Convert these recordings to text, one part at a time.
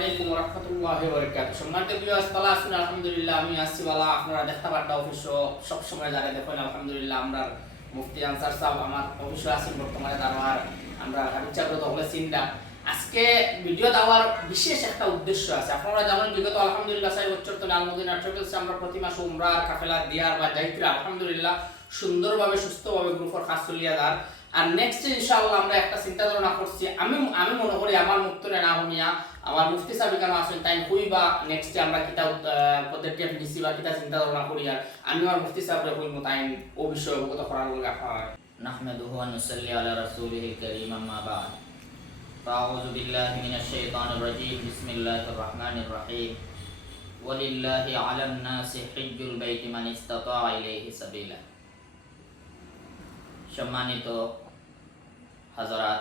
আলাইকুম ওয়া রাহমাতুল্লাহি ওয়া বারাকাতুহু। সম্মানিত ভিউয়ার্স, ভালো আছেন? আলহামদুলিল্লাহ আমি আছি ভালো। আপনারা দেখতে পারটা অফিসও সব সময় যারা দেখেন আলহামদুলিল্লাহ আমরা মুফতি আনসার সাহেব আমার অফিসে আছেন বর্তমানে দারোয়ার আমরা হাবিজাগ্রত হলে চিন্তা আজকে ভিডিও দেওয়ার বিশেষ একটা উদ্দেশ্য আছে। আপনারা জানেন বিগত আলহামদুলিল্লাহ 4 বছর ধরে আলমদিনা ট্রাভেলসে আমরা প্রতি মাসে উমরাহ কাফেলা দিয়ার বা যাইত্রা আলহামদুলিল্লাহ সুন্দরভাবে সুস্থভাবে গ্রুপের কাজ চলিয়া যার। আর নেক্সট ইনশাআল্লাহ আমরা একটা চিন্তা ধারণা করছি, আমি মনে করি আমার মুক্তরে না হনিয়া আমার মুফতি সাহেব কেন আছেন তাই হই বা নেক্সট আমরা কিতা পদক্ষেপ নিছি বা কিতা চিন্তা ধারণা করি। আর আমি আমার মুফতি সাহেবরে কইমু তাই ও বিষয়ে অবগত করার লাগা হয়। নাহমাদুহু ওয়া নুসাল্লি আলা রাসূলিহিল কারীম, আম্মা বা'দ। আউযু বিল্লাহি মিনাশ শাইতানির রাজীম। বিসমিল্লাহির রাহমানির রাহিম। ওয়ালিল্লাহি আলান নাসি হিজ্জুল বাইতি মান ইসতাতা'a ইলাইহি সাবিলা। সম্মানিত হযরত,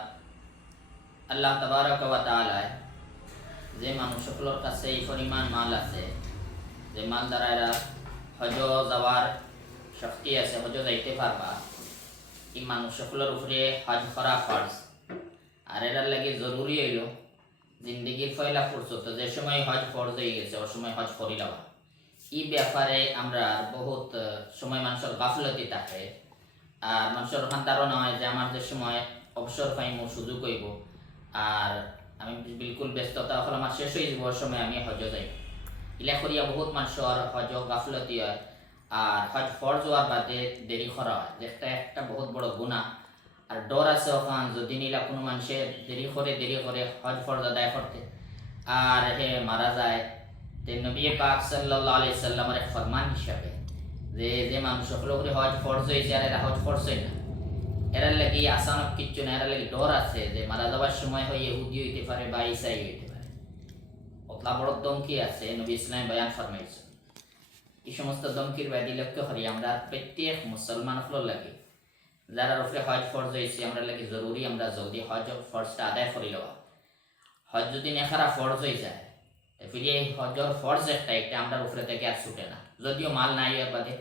আল্লাহ তাবারাকা ওয়া তাআলা যে মানুষগুলোর কাছে এই পরিমাণ মাল আছে, যে মাল দ্বারা এরা হজ যাওয়ার শক্তি আছে, হজ যাইতে পারবা, এই মানুষগুলোর উপরে হজ করা ফরজ। আর এটার লাগে জরুরি হইল জিন্দগির ফয়লা ফুরসত যে সময় হজ ফরজ হয়ে গেছে ও সময় হজ করি লওয়া। এই ব্যাপারে আমরা বহুত সময় মানুষের গাফলতি থাকে। আর মানুষের ধারণা হয় যে আমার যে সময় অবসর পাইম সুযোগ হইব আর আমি বিলকুল ব্যস্ততা হল আমার শেষ হয়ে যাব সময় আমি হজ যাই। ইলা করিয়া বহুত মানুষের হজ গাফলতি হয় আর হজ ফরজ হওয়ার বাদে দেরি করা হয়, যেটা একটা বহুত বড় গুনাহ। আর ডর আছে ওখান যদি নিলা কোনো মানুষের দেরি করে হজ ফরজ আদায় করতে আর হে মারা যায়, তে নবী পাক সাল্লাল্লাহু আলাইহি সাল্লামের এক ফরমান হিসাবে যে মানুষ সকল করে হজ ফরজ হয়েছে আর এরা হজ ফরজ হয় না, এরা লাগি আসানক কিচ্ছু না, এরা লাগি ডর আছে যে মারা যাওয়ার সময় হয় ইহুদি হইতে পারে বা ঈসাই হইতে পারে। অতলা বড় দমকি আছে নবী ইসলাম বয়ান ফরমাইছে। এই সমস্ত দমকির বাদী লক্ষ্য করি আমরা প্রত্যেক মুসলমান হল লাগে যারা উপরে হজ ফরজ হয়েছে আমরা লাগে জরুরি আমরা জলদি হজ ফরজটা আদায় করে লওয়া। হজ যদি নেখারা ফরজ হয়ে যায় ফিরে হজর ফরজ একটা আমরা উপরে থেকে আর ছুটে না, যদিও মাল নাই এর বাদে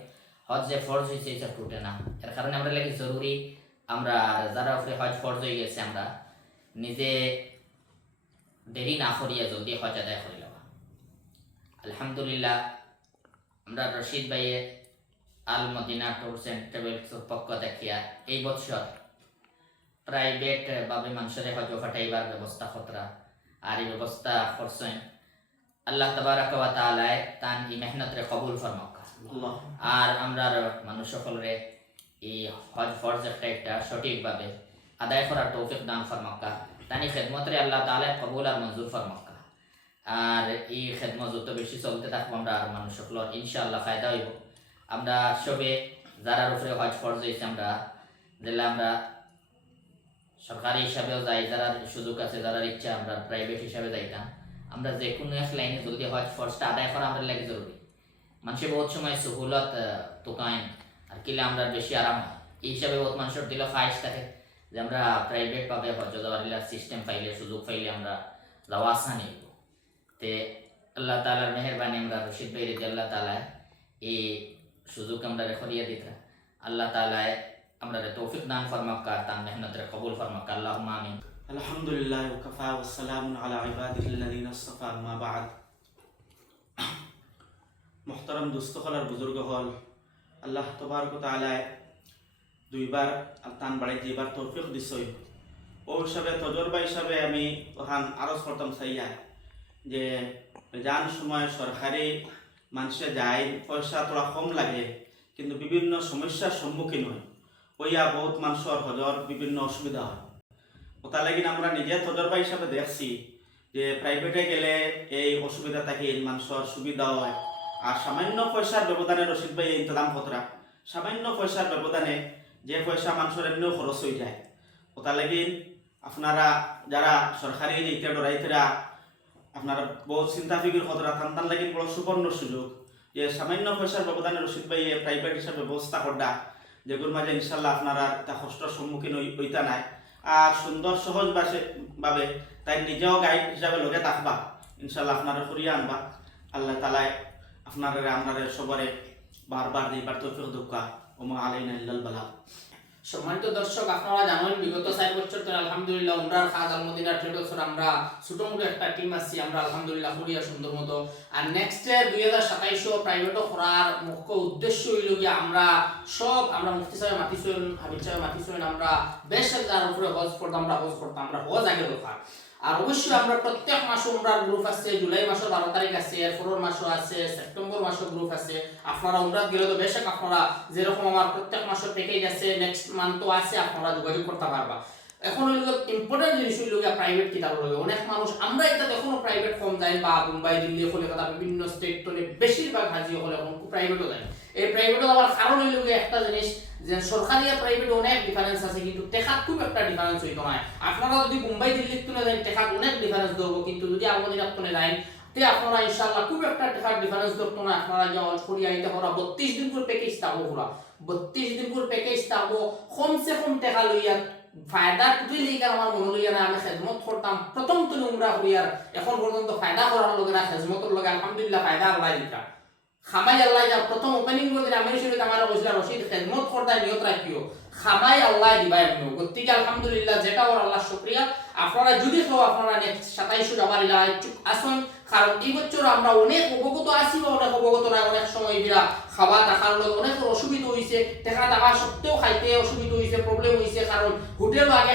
হজ যে ফরজ হয়েছে এটা ছুটে না। এর কারণে আমরা লাগে জরুরি আমরা যারা উপরে হজ ফরজ হয়ে গেছে আমরা নিজে দেরি না করিয়া জলদি হজ আদায় করে লওয়া। আলহামদুলিল্লাহ আমরা রশিদ ভাইয়ের আল মদিনা ট্যুরস এন্ড ট্রাভেলস পক্ষ দেখিয়া এই বছর প্রাইভেট ভাবে মানুষের হজ ফাটাইবার ব্যবস্থা খতরা আর এই ব্যবস্থা করছেন। আল্লাহ তাবারাকা ওয়া তাআলা তান এই মেহনতরে কবুল ফরমাক আর আমরা মানুষ সকলরে এই হজ ফরজ একটা সঠিকভাবে আদায় করার তৌফিক দান ফরমাক। তানি খেদমতরে আল্লাহ তাআলা কবুল আর মঞ্জুর ফরমাক। আর এই খেদমত যত বেশি চলতে থাকবো আমরা আর মানুষ সকলের ইনশাআল্লাহ ফায়দা হইব। আমরা সবে যারা উপরে হজ ফরজ হয়েছে আমরা দিলে আমরা সরকারি হিসাবেও যাই, যারা সুযোগ আছে যারা ইচ্ছা আমরা প্রাইভেট হিসাবে যাইতাম। আমরা যে কোনো এক লাইনে জলদি হজ ফরজটা আদায় করা আমাদের লাগে জরুরি। মানুষের বহুত সময় সহুলত তোকাইন আর কিলে আমরা বেশি আরাম হয়, এই হিসাবে বহুত মানুষের দিল ফাইস থাকে যে আমরা প্রাইভেট পাবে হজ যাওয়ার সিস্টেম পাইলে সুযোগ পাইলে আমরা যাওয়া আসা নিব। তে আল্লাহ তাআলার মেহরবানি আমরা রশিদ ভাই রেদি আল্লাহ তাআলা এই সুযোগ আমরা করিয়া দিতা। আল্লাহ তাআলা আমরা তৌফিক দান ফরমাক তার মেহনতের কবুল ফরমাক। আল্লাহুম্মা আমিন। আলহামদুলিল্লাহ ওয়া কাফা ওয়া সালামুন আলা ইবাদিহিল্লাযিনা ইসতাফা, আম্মা বা'দ। মুহতারাম দোস্ত হলার বুজুর্গ হল, আল্লাহ তাবারক ওয়া তাআলা দুইবার তান বাড়াই যেবার তৌফিক দিছই ও হিসাবে তজরবা হিসাবে আমি ওখান আরজ করতাম চাইয়া যে যান সময় সরকারি মানুষে যায় পয়সা তোরা কম লাগে কিন্তু বিভিন্ন সমস্যার সম্মুখীন হয়, ওইয়া বহুত মানুষের হজর বিভিন্ন অসুবিধা হয়। ওটা লাগি আমরা নিজে তজরবা হিসাবে দেখছি যে প্রাইভেটে গেলে এই অসুবিধা থাকে মানুষের সুবিধা হয় আর সামান্য পয়সার ব্যবধানে রশিদ ভাই ইন্তজাম খতরা সামান্য পয়সার ব্যবধানে যে পয়সা মানুষের এমনিও খরচ হয়ে যায়। ওটা লাগি আপনারা যারা সরকারি যেটা ডরাইতেরা আপনারা বহুত চিন্তা ফিকির খতরা টান লাগি বড় সুবর্ণ সুযোগ যে সামান্য পয়সার ব্যবধানে রশিদ ভাই প্রাইভেট হিসাবে ব্যবস্থা করডা যেগুলোর মাঝে ইনশাল্লাহ আপনারা তা কষ্টর সম্মুখীন হইতা নাই আর সুন্দর সহজ ভাবে তাই নিজেও গাইড হিসাবে লগে থাকবা ইনশাল্লাহ আপনারা করিয়া আনবা। আল্লাহ তাআলা আপনারা আমরা সবরে বারবার দিবার তৌফিক দুকা ওমা আলাইনা ইল্লাল বালাগ। সম্মানিত দর্শক, আপনারা জানেন বিগত 4 বছর ধরে আলহামদুলিল্লাহ উমরার খাজ আল মদিনা ট্রেভেলসের আমরা ছোটমোটো একটা টিম আছি, আমরা আলহামদুলিল্লাহ করিয়া সুন্দর মতো। আর নেক্সট ইয়ার 2027 প্রাইভেটও করার মুখ্য উদ্দেশ্য হইল গিয়ে আমরা মুফতি সাহেব মাতিছেন, হাবিব সাহেব মাতিছেন, আমরা বেশ তার উপরে হজ করতাম, আমরা হজ আগে দরকার। আর অবশ্যই আমরা প্রত্যেক মাসে উমরার গ্রুপ আছে, জুলাই মাসের 12 তারিখ আছে, এরপরের মাসও আছে, সেপ্টেম্বর মাসের গ্রুপ আছে। আপনারা উমরাত গেলে তো বেশক আপনারা যেরকম আমার প্রত্যেক মাসের প্যাকেজ আছে, নেক্সট মান্থও আছে, আপনারা যোগাযোগ করতে পারবা। এখন হইল ইম্পর্টেন্ট জিনিস হইল প্রাইভেট কিতাব লগে অনেক মানুষ আমরা এটা এখনো প্রাইভেট কম যায়, বা মুম্বাই, দিল্লি, কলকাতা বিভিন্ন স্টেট তলে বেশিরভাগ হাজি হলে এখন প্রাইভেটও যায়। এই প্রাইভেটও আবার কারণ হইল একটা জিনিস যে সরকারি আর প্রাইভেট অনেক ডিফারেন্স আছে, কিন্তু টেকাত খুব একটা ডিফারেন্স হইতো না। আপনারা যদি মুম্বাই, দিল্লির তুলে যান টেকাত অনেক ডিফারেন্স ধরবো, কিন্তু যদি আলমদিনার তুলে যান তে আপনারা ইনশাআল্লাহ খুব একটা টেকার ডিফারেন্স ধরতো না। আপনারা যে হজ করিয়া আইতে পারা 32 দিন করে প্যাকেজ থাকবো, পুরা 32 দিন করে প্যাকেজ থাকবো, কমসে কম টেকা লইয়া ফায়দা টুটি লিগার আমার মনে লইয়া না। আমি খেদমত করতাম প্রথম তুলে উমরা করিয়ার এখন পর্যন্ত ফায়দা করার লগে না, খেদমতের লগে আলহামদুলিল্লাহ ফায়দা আল্লাহ দিতা খামাই আল্লাহ যা। প্রথম ওপেনিং করে আমি শুরুতে আমার কইছিলাম রশিদ খেদমত করতে নিয়ত রাখিও, খামাই আল্লাহ দিবাই নিও। গতিকে আলহামদুলিল্লাহ যেটা ওর আল্লাহ শুকরিয়া। আপনারা যদি কেউ আপনারা নেক্সট 27 যাবার ইলা ইচ্ছুক আসুন, কারণ এই বছর আমরা অনেক অবগত আছি বা অনেক অবগত না। অনেক সময় বিরা খাওয়া টাকার লোক অনেক অসুবিধা হয়েছে, টাকা টাকা সত্ত্বেও খাইতে অসুবিধা হয়েছে, প্রবলেম হয়েছে, কারণ হোটেল আগে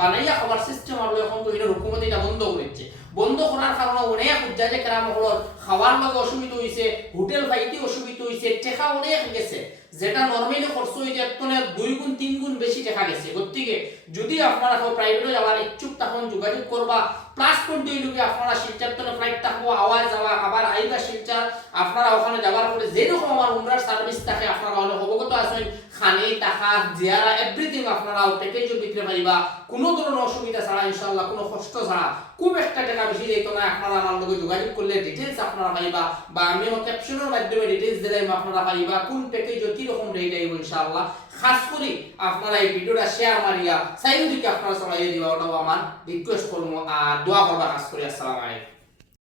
বানাইয়া খাবার সিস্টেম আর এখন তো এটা হুকুমত এটা বন্ধ করেছে। বন্ধ করার কারণে অনেক উজ্জাজে কেরাম হলো খাওয়ার লগে অসুবিধা হয়েছে, হোটেল পাইতে অসুবিধা হয়েছে, টাকা অনেক গেছে, যেটা নরমালি খরচ হয়েছে 2 গুণ 3 গুণ বেশি টাকা গেছে। গতিকে যদি আপনারা কেউ প্রাইভেটে যাওয়ার ইচ্ছুক তখন যোগাযোগ করবা। প্লাস পয়েন্ট হইল আপনারা শিলচর তো ফ্লাইট থাকবো, আওয়াজ যাওয়া আবার আইবা শিলচর, আপনারা ওখানে যাওয়ার পরে যেরকম আমার উমরার সার্ভিস থাকে আপনারা হলে অবগত আছেন, খানি টাকা জিয়ারা এভরিথিং আপনারা প্যাকেজও বিক্রি পাইবা কোনো ধরনের অসুবিধা ছাড়া, ইনশাআল্লাহ কোনো কষ্ট ছাড়া। খুব একটা টাকা বেশি যেত না। আপনারা আমার লগে যোগাযোগ করলে ডিটেইলস আপনারা পাইবা, বা আমিও ক্যাপশনের মাধ্যমে ডিটেইলস দিলাম, আপনারা পাইবা কোন প্যাকেজ কি রকম রেট আইব ইনশাআল্লাহ। খাস করে আপনারা এই ভিডিওটা শেয়ার মারিয়া চাইরদিকে আপনারা ছড়াইয়া দিবা, ওটাও আমার রিকোয়েস্ট করবো। আর দোয়া করবা খাস করে। আসসালামু আলাইকুম।